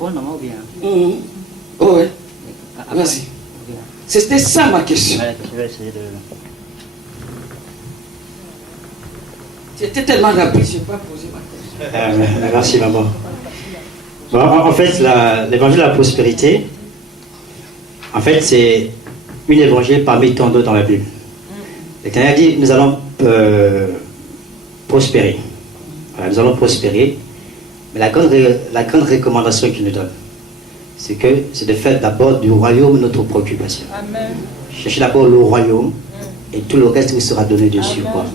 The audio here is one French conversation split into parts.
répondre, non, ou bien? Oh, ouais. Vas-y. C'était ça ma question. Ouais, je vais essayer de... Tu étais tellement rapide, je n'ai pas posé ma question. Merci, maman. Bon, en fait, l'évangile de la prospérité, en fait, c'est une évangile parmi tant d'autres dans la Bible. L'Éternel dit, nous allons prospérer. Voilà, nous allons prospérer. Mais la grande recommandation qu'il nous donne, c'est de faire d'abord du royaume notre préoccupation. Amen. Cherchez d'abord le royaume et tout le reste vous sera donné dessus, quoi.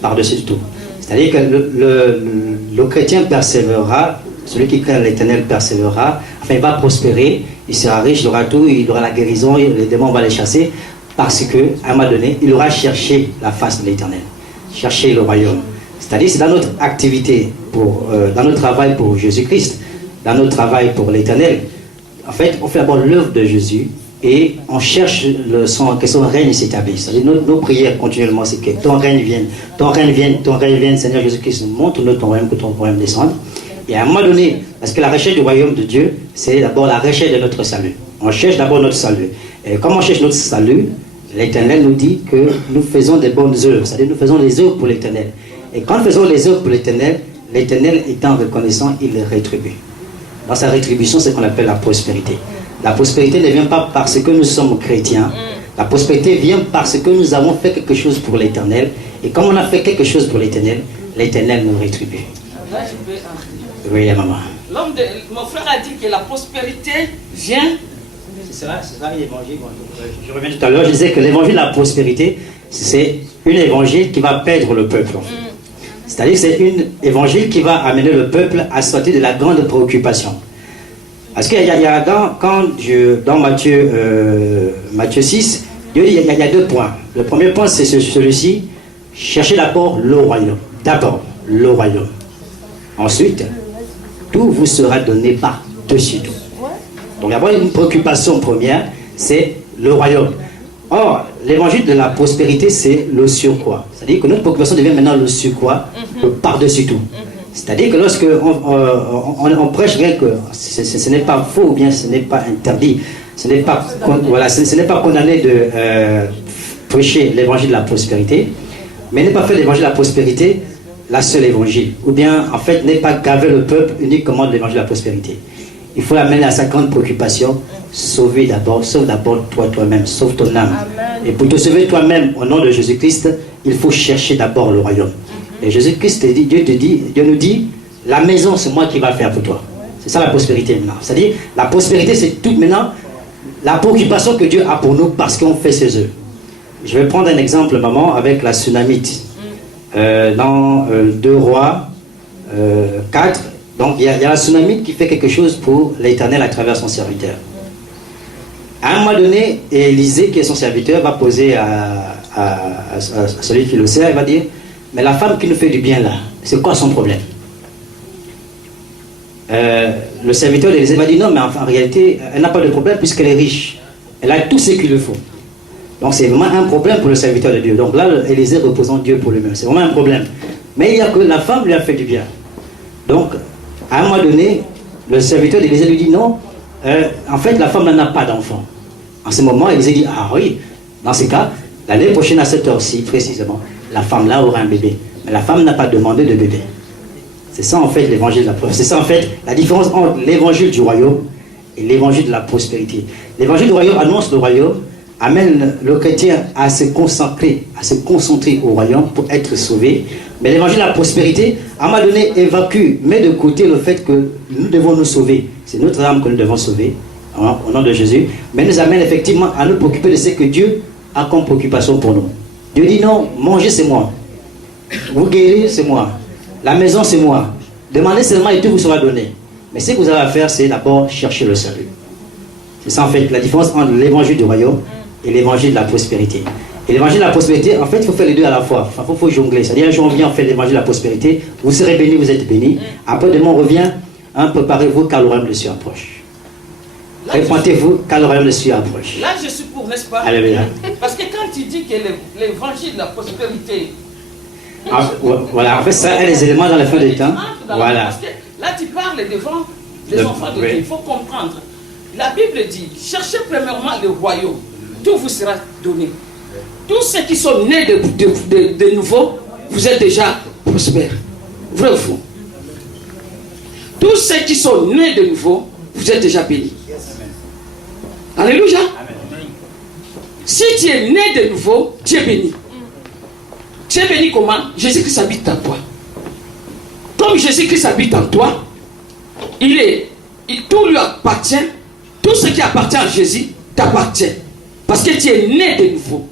Par-dessus tout. C'est-à-dire que le chrétien persévérera, celui qui craint l'Éternel persévérera, enfin il va prospérer, il sera riche, il aura tout, il aura la guérison, les démons vont les chasser, parce qu'à un moment donné, il aura cherché la face de l'Éternel, cherché le royaume. C'est-à-dire c'est dans notre activité, dans notre travail pour Jésus-Christ, dans notre travail pour l'Éternel, en fait on fait d'abord l'œuvre de Jésus, et on cherche que son règne s'établisse. Nos prières continuellement, c'est que ton règne vienne, ton règne vienne, ton règne vienne, Seigneur Jésus-Christ, montre-nous ton royaume, que ton royaume descende. Et à un moment donné, parce que la recherche du royaume de Dieu, c'est d'abord la recherche de notre salut. On cherche d'abord notre salut. Et comme on cherche notre salut, l'Éternel nous dit que nous faisons des bonnes œuvres, c'est-à-dire nous faisons les œuvres pour l'Éternel. Et quand nous faisons les œuvres pour l'Éternel étant reconnaissant, il les rétribue. Dans sa rétribution, c'est ce qu'on appelle la prospérité. La prospérité ne vient pas parce que nous sommes chrétiens. La prospérité vient parce que nous avons fait quelque chose pour l'Éternel. Et comme on a fait quelque chose pour l'Éternel, l'Éternel nous rétribue. Là, je peux en Oui, maman. Mon frère a dit que la prospérité vient. C'est ça l'évangile. Je reviens tout à l'heure, je disais que l'évangile de la prospérité, c'est une évangile qui va perdre le peuple. C'est-à-dire que c'est une évangile qui va amener le peuple à sortir de la grande préoccupation. Parce qu'il y a dans Matthieu 6, Dieu dit, il y a deux points. Le premier point, c'est celui-ci. Cherchez d'abord le royaume. D'abord, le royaume. Ensuite, tout vous sera donné par-dessus tout. Donc, d'abord, une préoccupation première, c'est le royaume. Or, l'évangile de la prospérité, c'est le surcroît. C'est-à-dire que notre préoccupation devient maintenant le surcroît, le par-dessus tout. C'est-à-dire que lorsque on prêche rien que ce n'est pas faux ou bien ce n'est pas interdit, ce n'est pas condamné de prêcher l'évangile de la prospérité, mais n'est pas fait l'évangile de la prospérité la seule évangile, ou bien en fait n'est pas gaver le peuple uniquement de l'évangile de la prospérité. Il faut l'amener à sa grande préoccupation, sauve d'abord toi-même, sauve ton âme. Amen. Et pour te sauver toi-même au nom de Jésus-Christ, il faut chercher d'abord le royaume. Et Jésus-Christ te dit, Dieu nous dit, la maison c'est moi qui va faire pour toi. C'est ça la prospérité maintenant. C'est-à-dire, la prospérité c'est tout maintenant la préoccupation que Dieu a pour nous parce qu'on fait ses œuvres. Je vais prendre un exemple, maman, avec la Sunamite. Dans 2 Rois 4, donc il y a la Sunamite qui fait quelque chose pour l'Éternel à travers son serviteur. À un moment donné, Élisée, qui est son serviteur, va poser à celui qui le sert, il va dire, mais la femme qui nous fait du bien là, c'est quoi son problème? Le serviteur d'Élisée va dire, non, mais en réalité, elle n'a pas de problème puisqu'elle est riche. Elle a tout ce qu'il lui faut. Donc c'est vraiment un problème pour le serviteur de Dieu. Donc là, Élisée représente Dieu pour lui-même. C'est vraiment un problème. Mais il y a que la femme lui a fait du bien. Donc, à un moment donné, le serviteur d'Élisée lui dit, non, en fait, la femme n'a pas d'enfant. En ce moment, Élisée dit, ah oui, dans ce cas, l'année prochaine à cette heure-ci, précisément, la femme là aura un bébé. Mais la femme n'a pas demandé de bébé. C'est ça en fait l'évangile de la prospérité. C'est ça en fait la différence entre l'évangile du royaume et l'évangile de la prospérité. L'évangile du royaume annonce le royaume, amène le chrétien à se concentrer au royaume pour être sauvé. Mais l'évangile de la prospérité, à un moment donné, évacue, met de côté le fait que nous devons nous sauver. C'est notre âme que nous devons sauver, hein, au nom de Jésus. Mais nous amène effectivement à nous préoccuper de ce que Dieu a comme préoccupation pour nous. Dieu dit non, manger c'est moi. Vous guérir c'est moi. La maison c'est moi. Demandez seulement et tout vous sera donné. Mais ce que vous avez à faire, c'est d'abord chercher le salut. C'est ça en fait la différence entre l'évangile du royaume et l'évangile de la prospérité. Et l'évangile de la prospérité, en fait, il faut faire les deux à la fois. Enfin, il faut jongler. C'est-à-dire, un jour on vient, on fait l'évangile de la prospérité, vous serez bénis, vous êtes bénis. Après, demain, on revient, hein, préparez-vous car le royaume de Dieu approche. Répentez-vous car le royaume de Dieu approche. Là, je suis pour, n'est-ce pas? Alléluia. Parce que quand tu dis que l'évangile de la prospérité... Voilà, en fait, ça a les éléments dans la fin des temps. Voilà. Parce que là, tu parles devant Les enfants de Dieu, il faut comprendre. La Bible dit, cherchez premièrement le royaume, tout vous sera donné. Tous ceux qui sont nés de nouveau, vous êtes déjà prospères. Vrai ou faux? Tous ceux qui sont nés de nouveau, vous êtes déjà bénis. Alléluia. Si tu es né de nouveau, tu es béni. Tu es béni comment? Jésus-Christ habite en toi. Comme Jésus-Christ habite en toi, tout lui appartient. Tout ce qui appartient à Jésus t'appartient. Parce que tu es né de nouveau.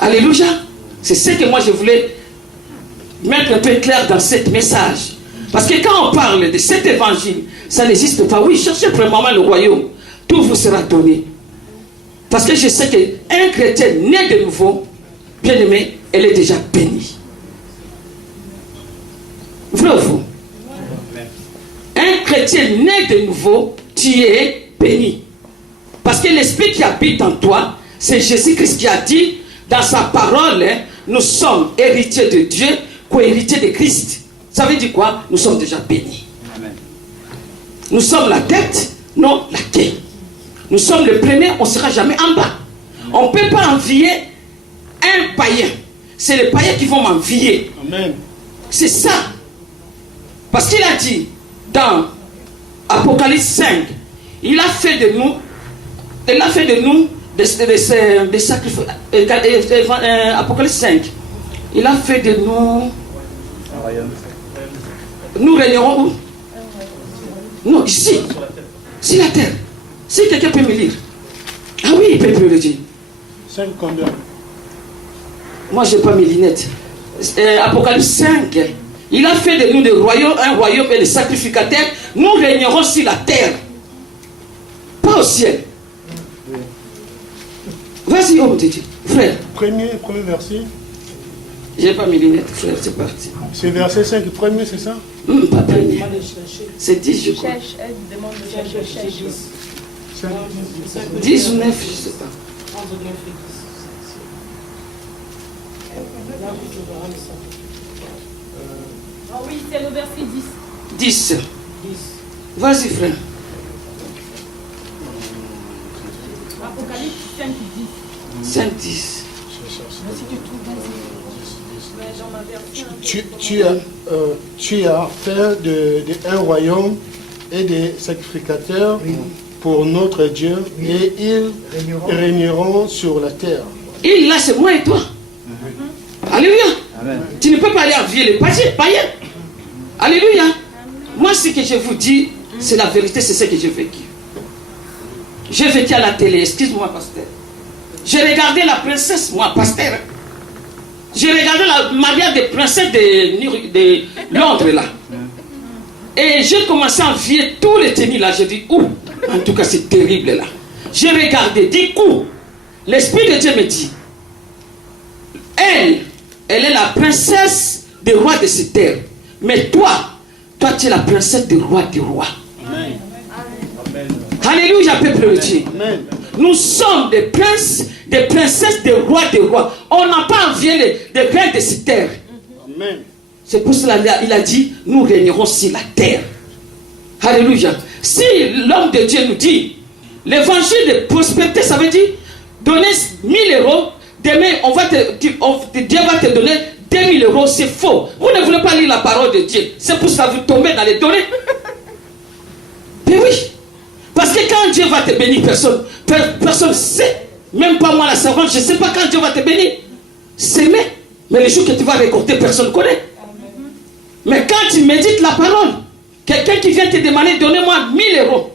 Alléluia. C'est ce que moi je voulais mettre un peu clair dans ce message. Parce que quand on parle de cet évangile, ça n'existe pas. Oui, cherchez premièrement le royaume. Tout vous sera donné. Parce que je sais qu'un chrétien né de nouveau, bien aimé, elle est déjà bénie. Vrai ou faux? Un chrétien né de nouveau, tu es béni. Parce que l'esprit qui habite en toi, c'est Jésus-Christ qui a dit dans sa parole, nous sommes héritiers de Dieu, co-héritiers de Christ. Ça veut dire quoi? Nous sommes déjà bénis. Amen. Nous sommes la tête, non la queue. Nous sommes le premier, on ne sera jamais en bas. On ne peut pas envier un païen. C'est les païens qui vont m'envier. C'est ça. Parce qu'il a dit dans Apocalypse 5, il a fait de nous des sacrifices. Apocalypse 5, il a fait de nous. Nous régnerons où? Non, ici. C'est la terre. Si quelqu'un peut me lire. Ah oui, il peut le dire. 5 combien? Moi, je n'ai pas mes lunettes. Apocalypse 5. Il a fait de nous un royaume et des sacrificateurs. Nous régnerons sur la terre. Pas au ciel. Vas-y, homme de Dieu. Frère. Premier verset. Je n'ai pas mes lunettes, frère, c'est parti. C'est verset 5, premier, c'est ça? Pas premier. C'est 10, je crois. 10 ou 9, je ne sais pas. Ah oui, c'est le verset 10. 10. Vas-y, frère. Apocalypse 5, 10. 5, 10. Tu as fait un royaume et des sacrificateurs pour notre Dieu, et ils régneront sur la terre. Il, là, c'est moi et toi. Alléluia. Amen. Tu ne peux pas aller envier les païens. Alléluia. Amen. Moi, ce que je vous dis, c'est la vérité, c'est ce que j'ai vécu. J'ai vécu à la télé, excuse-moi, pasteur. J'ai regardé la princesse, moi, pasteur. J'ai regardé la mariage des princesses de Londres, là. Et j'ai commencé à envier tous les tenues, là. J'ai dit, ouh, en tout cas, c'est terrible, là. J'ai regardé, du coup, l'Esprit de Dieu me dit, elle est la princesse des rois de cette terre. Mais toi, tu es la princesse des rois des rois. Amen. Alléluia, peuple de Dieu. Amen. Nous sommes des princes, des princesses, des rois, des rois. On n'a pas envié les reins de cette terre. Amen. C'est pour cela qu'il a dit, nous régnerons sur la terre. Alléluia. Si l'homme de Dieu nous dit, l'évangile de prospérité, ça veut dire, donner 1000 euros, demain, Dieu va te donner 2000 euros, c'est faux. Vous ne voulez pas lire la parole de Dieu. C'est pour ça que vous tombez dans les données. Mais oui. Parce que quand Dieu va te bénir, personne ne sait. Même pas moi la servante, je ne sais pas quand Dieu va te bénir. C'est mais les jours que tu vas récolter, personne ne connaît. Mais quand tu médites la parole, quelqu'un qui vient te demander, donnez-moi 1000 euros.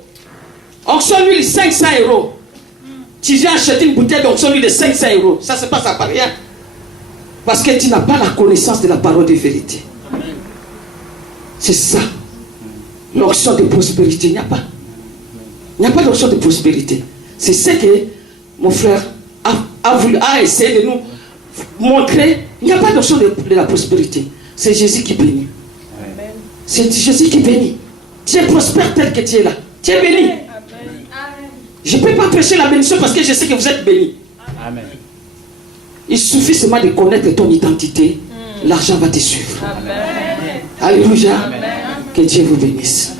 Onction l'huile 500 euros. Tu viens acheter une bouteille d'onction l'huile de 500 euros. Ça se passe à pas rien. Parce que tu n'as pas la connaissance de la parole de vérité. C'est ça. L'onction de prospérité, il n'y a pas. Il n'y a pas d'onction de prospérité. C'est ce que mon frère a essayé de nous montrer. Il n'y a pas d'onction de la prospérité. C'est Jésus qui bénit. C'est Jésus qui bénit. Tu es prospère tel que tu es là. Tu es béni. Je ne peux pas prêcher la bénédiction parce que je sais que vous êtes béni. Amen. Il suffit seulement de connaître ton identité. L'argent va te suivre. Amen. Alléluia. Amen. Que Dieu vous bénisse.